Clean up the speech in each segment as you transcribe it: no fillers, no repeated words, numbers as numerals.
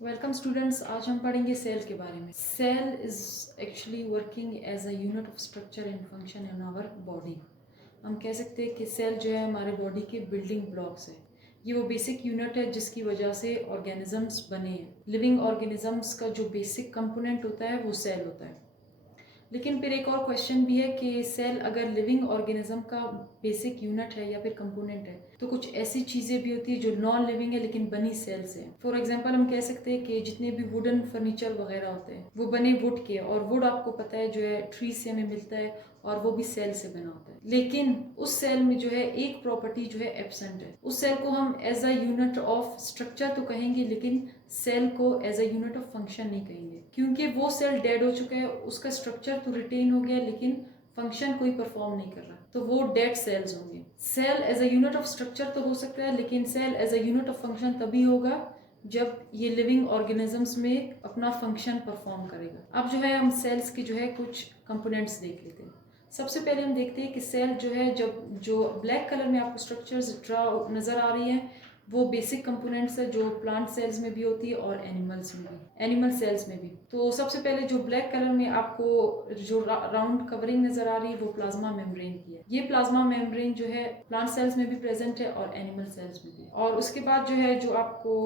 Welcome students. आज हम पढ़ेंगे सेल के बारे में। Cell is actually working as a unit of structure and function in our body. हम कह सकते हैं कि सेल जो है हमारे बॉडी के बिल्डिंग ब्लॉक्स है। ये वो बेसिक यूनिट है जिसकी वजह से ऑर्गेनिजम्स बने हैं। लिविंग ऑर्गेनिजम्स का जो बेसिक कंपोनेंट होता है वो सेल होता है। लेकिन फिर एक और क्वेश्चन भी है कि सेल अगर लिविंग ऑर्गेनिज्म का बेसिक यूनिट है या फिर कंपोनेंट है तो कुछ ऐसी चीज़ें भी होती है जो नॉन लिविंग है लेकिन बनी सेल से। फॉर एग्जांपल हम कह सकते हैं कि जितने भी वुडन फर्नीचर वगैरह होते हैं वो बने वुड के, और वुड आपको पता है जो है ट्री से हमें मिलता है और वो भी सेल से बना होता है। लेकिन उस सेल में जो है एक प्रॉपर्टी जो है एब्सेंट है। उस सेल को हम as a unit of structure तो कहेंगे लेकिन सेल को as a unit of function नहीं कहेंगे, क्योंकि वो सेल डेड हो चुका है। उसका स्ट्रक्चर तो रिटेन हो गया लेकिन फंक्शन कोई परफॉर्म नहीं कर रहा, तो वो डेड सेल्स होंगे। Cell as a unit of structure तो हो सकता है लेकिन cell as a unit of function तभी होगा जब ये लिविंग ऑर्गेनिजम्स में अपना फंक्शन परफॉर्म करेगा। अब जो है हम सेल्स की जो है कुछ कंपोनेंट्स देख लेते हैं। सबसे पहले हम देखते हैं कि सेल जो है, जब जो ब्लैक कलर में आपको स्ट्रक्चर्स ड्रा नजर आ रही है वो बेसिक कंपोनेंट्स है जो प्लांट सेल्स में भी होती है और एनिमल्स में भी, एनिमल सेल्स में भी। तो सबसे पहले जो ब्लैक कलर में आपको जो राउंड कवरिंग नजर आ रही है वो प्लाज्मा मेम्ब्रेन की है। ये प्लाज्मा मेम्ब्रेन जो है प्लांट सेल्स में भी प्रेजेंट है और एनिमल सेल्स में भी। और उसके बाद जो है जो आपको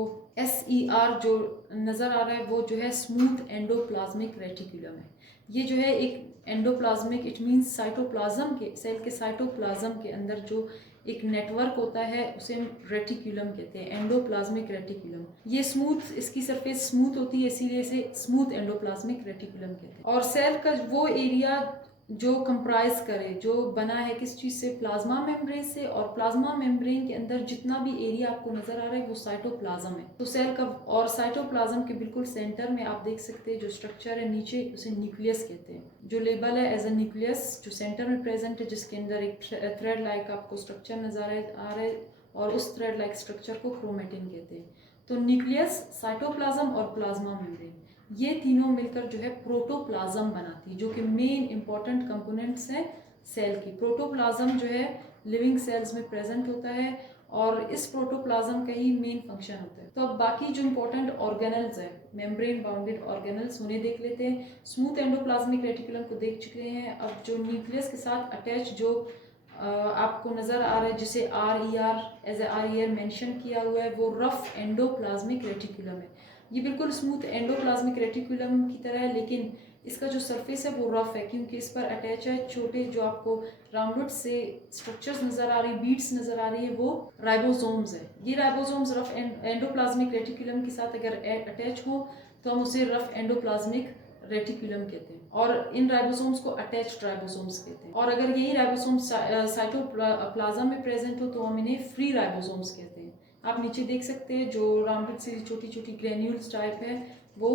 SER जो नजर आ रहा है वो जो है स्मूथ एंडोप्लाज्मिक रेटिकुलम है। ये जो है एक एंडोप्लाज्मिक, इट मीन्स साइटोप्लाज्म के, सेल के साइटोप्लाज्म के अंदर जो एक नेटवर्क होता है उसे हम रेटिकुलम कहते हैं, एंडोप्लाज्मिक रेटिकुलम। ये स्मूथ, इसकी सरफेस स्मूथ होती है इसीलिए इसे स्मूथ एंडोप्लाज्मिक रेटिकुलम कहते हैं। और सेल का वो एरिया जो कंप्राइज करे, जो बना है किस चीज से, प्लाज्मा मेम्ब्रेन से। और प्लाज्मा मेम्ब्रेन के अंदर जितना भी एरिया आपको नजर आ रहा है वो साइटोप्लाज्म है। तो सेल का और साइटोप्लाज्म के बिल्कुल सेंटर में आप देख सकते हैं जो स्ट्रक्चर है नीचे, उसे न्यूक्लियस कहते हैं। जो लेबल है एज अ न्यूक्लियस जो सेंटर में प्रेजेंट है, जिसके अंदर एक थ्रेड लाइक आपको स्ट्रक्चर नजर आ रहा है और उस थ्रेड लाइक स्ट्रक्चर को क्रोमेटिन कहते हैं। तो न्यूक्लियस, साइटोप्लाज्म और प्लाज्मा मेम्ब्रेन, ये तीनों मिलकर जो है प्रोटोप्लाज्म बनाती है, जो कि मेन इंपॉर्टेंट कंपोनेंट्स हैं सेल की। प्रोटोप्लाज्म जो है लिविंग सेल्स में प्रेजेंट होता है और इस प्रोटोप्लाज्म का ही मेन फंक्शन होता है। तो अब बाकी जो इंपॉर्टेंट ऑर्गेनल्स है, मेम्ब्रेन बाउंडेड ऑर्गेनल्स, उन्हें देख लेते हैं। स्मूथ एंडोप्लाज्मिक रेटिकुलम को देख चुके हैं। अब जो न्यूक्लियस के साथ अटैच जो आपको नजर आ रहा है जिसे RER as a RER mention किया हुआ है, वो रफ एंडोप्लाज्मिक रेटिकुलम है। ये बिल्कुल स्मूथ एंडोप्लाज्मिक रेटिकुलम की तरह है लेकिन इसका जो सरफेस है वो रफ है, क्योंकि इस पर अटैच है छोटे जो आपको राउंडेड से स्ट्रक्चर्स नजर आ रही है, बीड्स नजर आ रही है, वो राइबोसोम्स है। ये राइबोसोम्स रफ एंडोप्लाज्मिक रेटिकुलम के साथ अगर अटैच हो तो हम उसे रफ एंडोप्लाज्मिक रेटिकुलम कहते हैं, और इन राइबोसोम्स को अटैच्ड राइबोसोम्स कहते हैं। और अगर यही राइबोसोम्स साइटोप्लाज्म में प्रेजेंट हो तो हम इन्हें फ्री राइबोसोम्स कहते हैं। आप नीचे देख सकते हैं जो राउंडेड सी छोटी छोटी ग्रेन्यूल्स टाइप है वो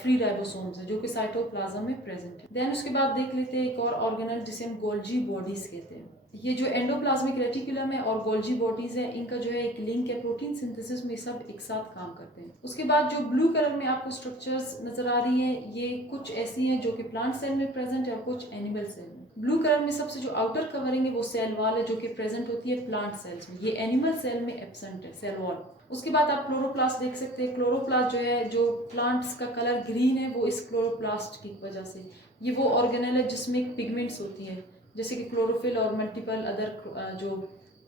फ्री राइबोसोम्स है जो कि साइटोप्लाज्म में प्रेजेंट है। देन उसके बाद देख लेते हैं एक और ऑर्गेनल जिसे हम गोल्जी बॉडीज कहते हैं। ये जो एंडोप्लाज्मिक रेटिकुलम है और गोल्जी बॉडीज है, इनका जो है एक लिंक है, प्रोटीन सिंथेसिस में सब एक साथ काम करते हैं। उसके बाद जो ब्लू कलर में आपको स्ट्रक्चर्स नजर आ रही है ये कुछ ऐसी हैं जो कि प्लांट सेल में प्रेजेंट है और कुछ एनिमल सेल में। ब्लू कलर में सबसे जो आउटर कवरिंग है वो सेल वॉल है जो कि प्रेजेंट होती है प्लांट सेल्स में। ये एनिमल सेल में एब्सेंट है सेल वॉल। उसके बाद आप क्लोरोप्लास्ट देख सकते हैं। क्लोरोप्लास्ट जो है, जो प्लांट्स का कलर ग्रीन है वो इस क्लोरोप्लास्ट की वजह से। ये वो ऑर्गेनल है जिसमें पिगमेंट्स होती है जैसे कि क्लोरोफिल और मल्टीपल अदर जो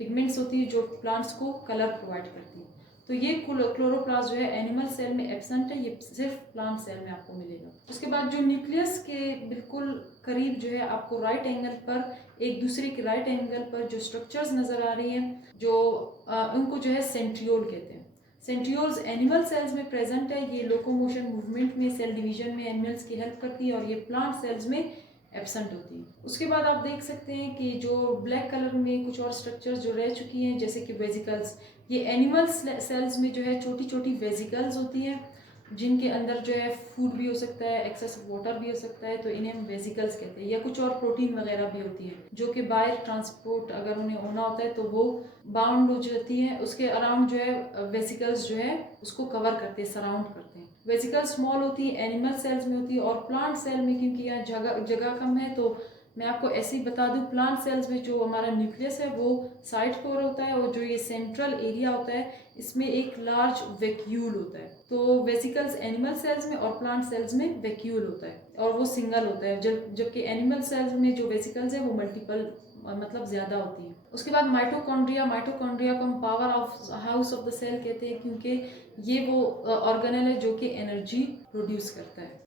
पिगमेंट्स होती है जो प्लांट्स को कलर प्रोवाइड करती है। तो ये क्लोरोप्लास्ट जो है एनिमल सेल में एब्सेंट है, ये सिर्फ प्लांट सेल में आपको मिलेगा। उसके बाद जो न्यूक्लियस के बिल्कुल करीब जो है आपको राइट एंगल पर, एक दूसरे के राइट एंगल पर जो स्ट्रक्चर्स नजर आ रही हैं जो उनको जो है सेंट्रियोल कहते हैं। सेंट्रियोल्स एनिमल सेल्स में प्रेजेंट है। ये लोकोमोशन मूवमेंट में, सेल डिवीजन में एनिमल्स की हेल्प करती है और ये प्लांट सेल्स में एब्सेंट होती है। उसके बाद आप देख सकते हैं कि जो ब्लैक कलर में कुछ और स्ट्रक्चर्स जो रह चुकी हैं जैसे कि वेजिकल्स, ये एनिमल सेल्स में जो है छोटी छोटी वेजिकल्स होती हैं जिनके अंदर जो है फूड भी हो सकता है, एक्सेस वाटर भी हो सकता है, तो इन्हें हम वेजिकल्स कहते हैं। या कुछ और प्रोटीन वगैरह भी होती है जो कि बाय ट्रांसपोर्ट अगर उन्हें होना होता है तो वो बाउंड हो जाती है, उसके अराउंड जो है वेसिकल्स जो है उसको कवर करते हैं, सराउंड करते हैं। वेसिकल स्मॉल होती है, एनिमल सेल्स में होती है और प्लांट सेल में क्योंकि यहाँ जगह जगह कम है तो मैं आपको ऐसे ही बता दूं, प्लांट सेल्स में जो हमारा न्यूक्लियस है वो साइड कोर होता है, और जो ये सेंट्रल एरिया होता है इसमें एक लार्ज वैक्यूल होता है। तो वेसिकल्स एनिमल सेल्स में और प्लांट सेल्स में वैक्यूल होता है, और वो सिंगल होता है, जबकि एनिमल सेल्स में जो वेसिकल्स है वो मल्टीपल मतलब ज्यादा होती है। उसके बाद माइटोकॉन्ड्रिया को हम power of house of the cell कहते हैं, क्योंकि ये वो ऑर्गेनेल है जो कि एनर्जी प्रोड्यूस करता है।